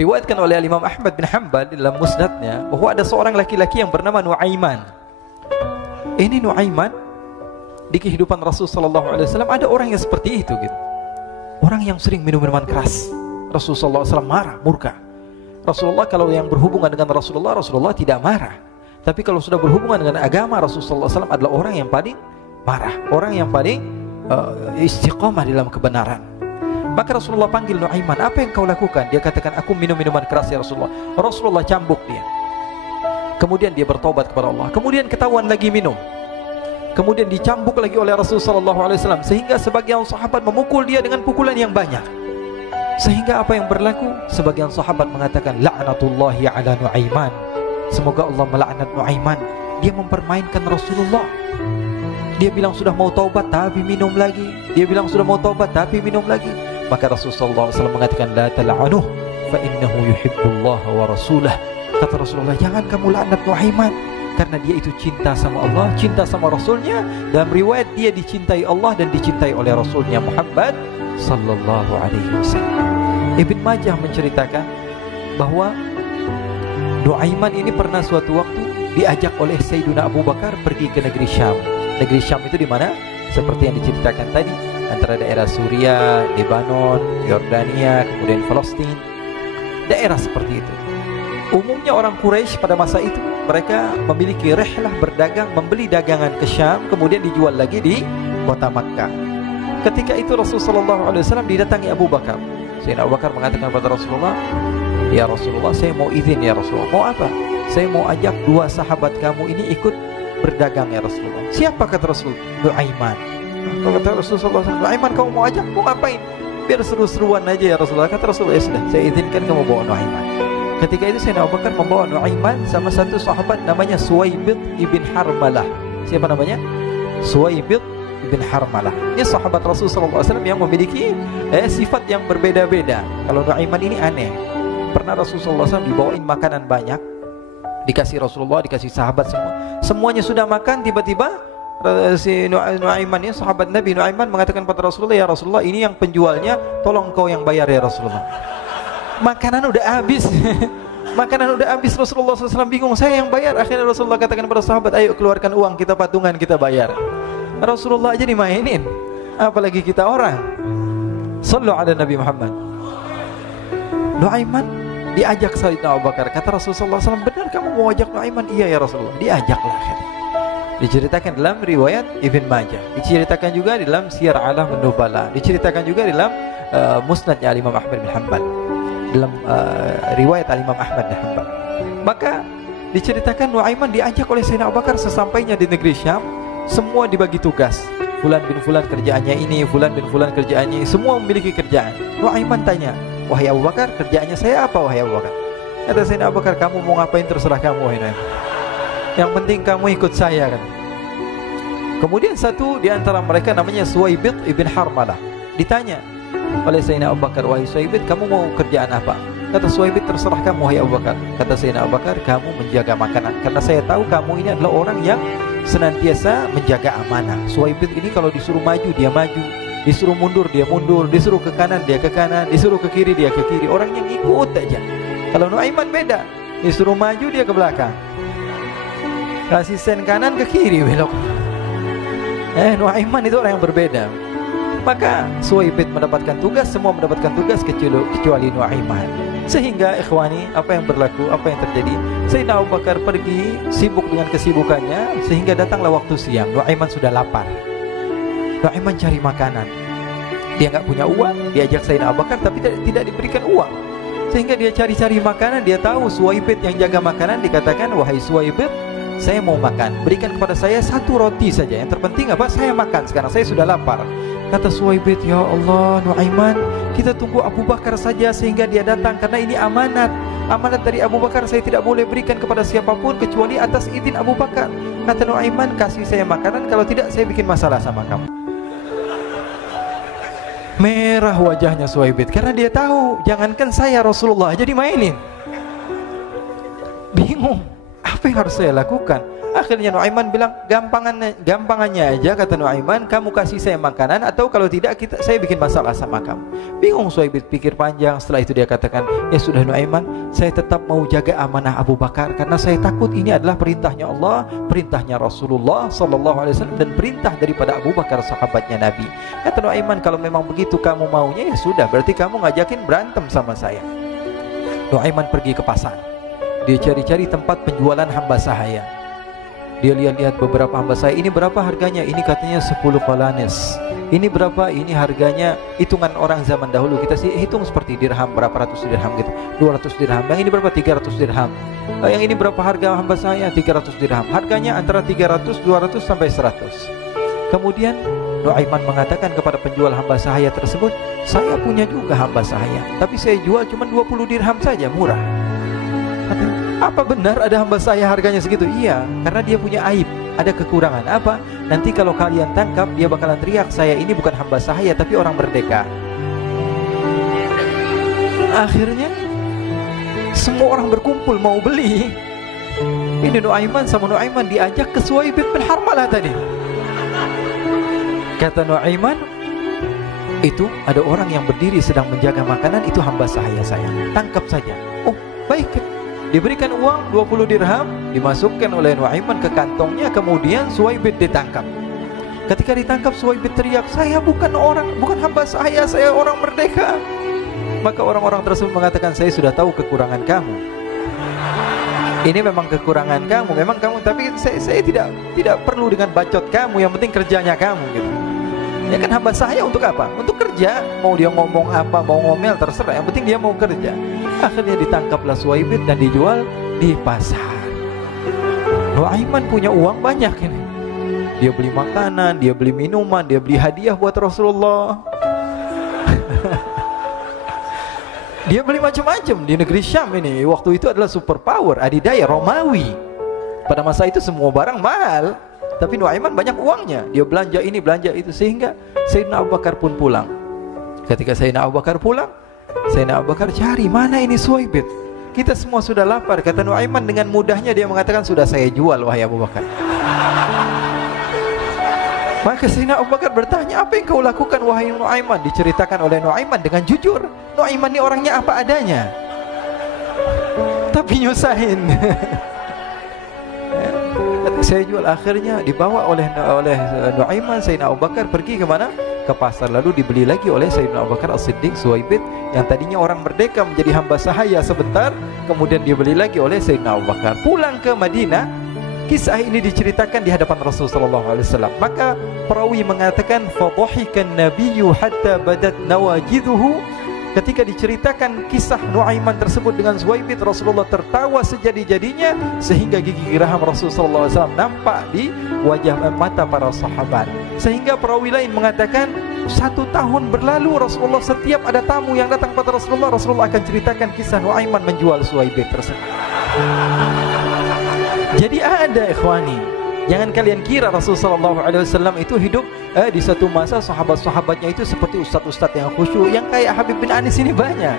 Diriwayatkan oleh Imam Ahmad bin Hanbal dalam musnadnya bahwa ada seorang laki-laki yang bernama Nuaiman. Ini Nuaiman, di kehidupan Rasul sallallahu alaihi wasallam ada orang yang seperti itu gitu. Orang yang sering minum minuman keras. Rasul sallallahu alaihi wasallam marah, murka. Rasulullah kalau yang berhubungan dengan Rasulullah tidak marah. Tapi kalau sudah berhubungan dengan agama, Rasul sallallahu alaihi wasallam adalah orang yang paling marah, orang yang paling istiqamah dalam kebenaran. Maka Rasulullah panggil Nuaiman, apa yang kau lakukan? Dia katakan, aku minum minuman keras ya Rasulullah. Rasulullah cambuk dia. Kemudian dia bertobat kepada Allah. Kemudian ketahuan lagi minum. Kemudian dicambuk lagi oleh Rasulullah SAW, sehingga sebagian sahabat memukul dia dengan pukulan yang banyak. Sehingga apa yang berlaku? Sebagian sahabat mengatakan, la'natullahi ala Nuaiman. Semoga Allah melaknat Nuaiman. Dia mempermainkan Rasulullah. Dia bilang sudah mau taubat tapi minum lagi. Dia bilang sudah mau taubat tapi minum lagi. Maka Rasulullah SAW mengatakan, la tal'anuh fa innahu yuhibbullah wa rasulah. Kata Rasulullah, jangan kamu laknat Nuaiman, karena dia itu cinta sama Allah, cinta sama Rasulnya. Dalam riwayat dia dicintai Allah dan dicintai oleh Rasulnya Muhammad sallallahu alaihi wasallam. Ibn Majah menceritakan bahwa Nuaiman ini pernah suatu waktu diajak oleh Sayyidina Abu Bakar pergi ke negeri Syam. Negeri Syam itu di mana? Seperti yang diceritakan tadi, antara daerah Suriah, Lebanon, Yordania, kemudian Palestina. Daerah seperti itu. Umumnya orang Quraisy pada masa itu mereka memiliki rihlah berdagang, membeli dagangan ke Syam, kemudian dijual lagi di kota Makkah. Ketika itu Rasulullah SAW didatangi Abu Bakar. Sayyidina Abu Bakar mengatakan kepada Rasulullah, ya Rasulullah, saya mau izin ya Rasulullah. Mau apa? Saya mau ajak dua sahabat kamu ini ikut berdagang ya Rasulullah. Siapa kata Rasul? Nuaiman. Kata Rasulullah, Nuaiman kamu mau ajak? Mau ngapain? Biar seru-seruan aja ya Rasulullah. Kata Rasulullah, ya sudah, saya izinkan kamu bawa Nuaiman. Ketika itu Sayyidina Abu Bakar membawa Nuaiman sama satu sahabat namanya Suwaibid ibn Harmalah. Siapa namanya? Suwaibid ibn Harmalah. Ini sahabat Rasulullah SAW yang memiliki sifat yang berbeda-beda. Kalau Nuaiman ini aneh. Pernah Rasulullah SAW dibawain makanan banyak, dikasih Rasulullah, dikasih sahabat semua. Semuanya sudah makan, tiba-tiba si Nuaiman ini, sahabat Nabi Nuaiman mengatakan kepada Rasulullah, ya Rasulullah, ini yang penjualnya, tolong kau yang bayar ya Rasulullah. Makanan udah habis. Makanan udah habis. Rasulullah SAW bingung, saya yang bayar. Akhirnya Rasulullah katakan kepada sahabat, ayo keluarkan uang, kita patungan, kita bayar. Rasulullah aja dimainin, apalagi kita orang. Sallu ala Nabi Muhammad. Nuaiman diajak Sayyidina Abu Bakar. Kata Rasulullah SAW, benar kamu mau ajak Nuaiman? Iya ya Rasulullah. Diajaklah. Diceritakan dalam riwayat Ibn Majah, diceritakan juga dalam Siyar A'lam An-Nubala, diceritakan juga dalam musnadnya Imam Ahmad bin Hanbal, dalam riwayat Imam Ahmad bin Hanbal. Maka diceritakan Nuaiman diajak oleh Sayyidina Abu Bakar. Sesampainya di negeri Syam, semua dibagi tugas. Fulan bin Fulan kerjaannya ini, Fulan bin Fulan kerjaannya ini, semua memiliki kerjaan. Nuaiman tanya, wahai Abu Bakar, kerjaannya saya apa wahai Abu Bakar? Kata Sayyidina Abu Bakar, kamu mau ngapain terserah kamu wahai Nuaiman. Yang penting kamu ikut saya kan. Kemudian satu di antara mereka namanya Suwaibid ibn Harmalah ditanya oleh Sayyidina Abu Bakar, wahai Suwaibid, kamu mau kerjaan apa? Kata Suwaibid, terserah kamu wahai Abu Bakar. Kata Sayyidina Abu Bakar, kamu menjaga makanan, karena saya tahu kamu ini adalah orang yang senantiasa menjaga amanah. Suwaibid ini kalau disuruh maju dia maju, disuruh mundur dia mundur, disuruh ke kanan dia ke kanan, disuruh ke kiri dia ke kiri. Orang yang ikut aja. Kalau Nuaiman beda, disuruh maju dia ke belakang, kasih sen kanan ke kiri belok. Nuaiman itu orang yang berbeda. Maka Suwaibid mendapatkan tugas, semua mendapatkan tugas kecuali Nuaiman. Sehingga ikhwani, apa yang berlaku, apa yang terjadi? Sayyidina Abu Bakar pergi sibuk dengan kesibukannya, sehingga datanglah waktu siang. Nuaiman sudah lapar. Nuaiman cari makanan. Dia nggak punya uang, diajak Sayyidina Abu Bakar tapi tidak diberikan uang. Sehingga dia cari-cari makanan. Dia tahu Suwaibid yang jaga makanan, dikatakan, wahai Suwaibid, saya mau makan, berikan kepada saya satu roti saja. Yang terpenting apa? Saya makan sekarang, saya sudah lapar. Kata Suwaibid, ya Allah Nuaiman, kita tunggu Abu Bakar saja sehingga dia datang, karena ini amanat. Amanat dari Abu Bakar, saya tidak boleh berikan kepada siapapun kecuali atas izin Abu Bakar. Kata Nuaiman, kasih saya makanan, kalau tidak saya bikin masalah sama kamu. Merah wajahnya Suwaibid, karena dia tahu, jangankan saya, Rasulullah jadi mainin. Bingung, apa yang harus saya lakukan? Akhirnya Nuaiman bilang, gampangannya aja, kata Nuaiman, kamu kasih saya makanan, atau kalau tidak saya bikin masalah sama kamu. Bingung Suhaib pikir panjang. Setelah itu dia katakan, ya sudah Nuaiman, saya tetap mau jaga amanah Abu Bakar, karena saya takut ini adalah perintahnya Allah, perintahnya Rasulullah SAW, dan perintah daripada Abu Bakar sahabatnya Nabi. Kata Nuaiman, kalau memang begitu kamu maunya, ya sudah, berarti kamu ngajakin berantem sama saya. Nuaiman pergi ke pasar. Dia cari-cari tempat penjualan hamba sahaya. Dia lihat-lihat beberapa hamba sahaya. Ini berapa harganya? Ini katanya 10 qalanes. Ini berapa? Ini harganya hitungan orang zaman dahulu. Kita sih hitung seperti dirham, berapa ratus dirham gitu. 200 dirham. Yang ini berapa? 300 dirham. Yang ini berapa harga hamba sahaya? 300 dirham. Harganya antara 300, 200 sampai 100. Kemudian Nuaiman mengatakan kepada penjual hamba sahaya tersebut, saya punya juga hamba sahaya, tapi saya jual cuma 20 dirham saja, murah. Katanya, apa benar ada hamba saya harganya segitu? Iya, karena dia punya aib, ada kekurangan. Apa? Nanti kalau kalian tangkap, dia bakalan teriak, saya ini bukan hamba sahaya tapi orang merdeka. Akhirnya semua orang berkumpul mau beli. Ini Nuaiman sama Nuaiman diajak ke Suhaib bin Harmalah tadi. Kata Nuaiman, itu ada orang yang berdiri sedang menjaga makanan, itu hamba sahaya saya, tangkap saja. Oh baik. Diberikan uang 20 dirham, dimasukkan oleh Nuaiman ke kantongnya. Kemudian Suhaib ditangkap. Ketika ditangkap, Suhaib teriak, saya bukan hamba saya orang merdeka. Maka orang-orang tersebut mengatakan, saya sudah tahu kekurangan kamu. Ini memang kekurangan kamu, memang kamu, tapi saya tidak perlu dengan bacot kamu, yang penting kerjanya kamu gitu. Ya kan hamba saya untuk apa? Untuk kerja. Mau dia ngomong apa, mau ngomel, terserah, yang penting dia mau kerja. Akhirnya ditangkaplah Suhaib dan dijual di pasar. Nuaiman punya uang banyak ini. Dia beli makanan, dia beli minuman, dia beli hadiah buat Rasulullah. Dia beli macam-macam di negeri Syam ini. Waktu itu adalah superpower, adidaya Romawi. Pada masa itu semua barang mahal, tapi Nuaiman banyak uangnya. Dia belanja ini, belanja itu, sehingga Sayyidina Abu Bakar pun pulang. Ketika Sayyidina Abu Bakar pulang, Sayyidina Abu Bakar cari, mana ini Suhaib? Kita semua sudah lapar. Kata Nuaiman dengan mudahnya dia mengatakan, sudah saya jual wahai Abu Bakar. Maka Sayyidina Abu Bakar bertanya, apa yang kau lakukan wahai Nuaiman? Diceritakan oleh Nuaiman dengan jujur. Nuaiman ini orangnya apa adanya, tapi nyusahin. Saya jual. Akhirnya dibawa oleh Nuaiman, Sayyidina Abu Bakar pergi kemana? Ke pasar. Lalu dibeli lagi oleh Sayyidina Abu Bakar As-Siddiq, Suhaib yang tadinya orang merdeka menjadi hamba sahaya sebentar, kemudian dibeli lagi oleh Sayyidina Abu Bakar. Pulang ke Madinah, kisah ini diceritakan di hadapan Rasulullah SAW. Maka perawi mengatakan, fadhahikan nabiyyu hatta badat nawajiduhu. Ketika diceritakan kisah Nuaiman tersebut dengan Suhaib, Rasulullah tertawa sejadi-jadinya sehingga gigi geraham Rasulullah SAW nampak di wajah mata para sahabat. Sehingga perawi lain mengatakan 1 tahun berlalu Rasulullah, setiap ada tamu yang datang pada Rasulullah akan ceritakan kisah Nuaiman menjual Suhaib tersebut. Jadi ada ikhwani, jangan kalian kira Rasulullah SAW itu hidup di satu masa sahabat-sahabatnya itu seperti ustadz-ustadz yang khusyuk, yang kayak Habib bin Anis ini banyak.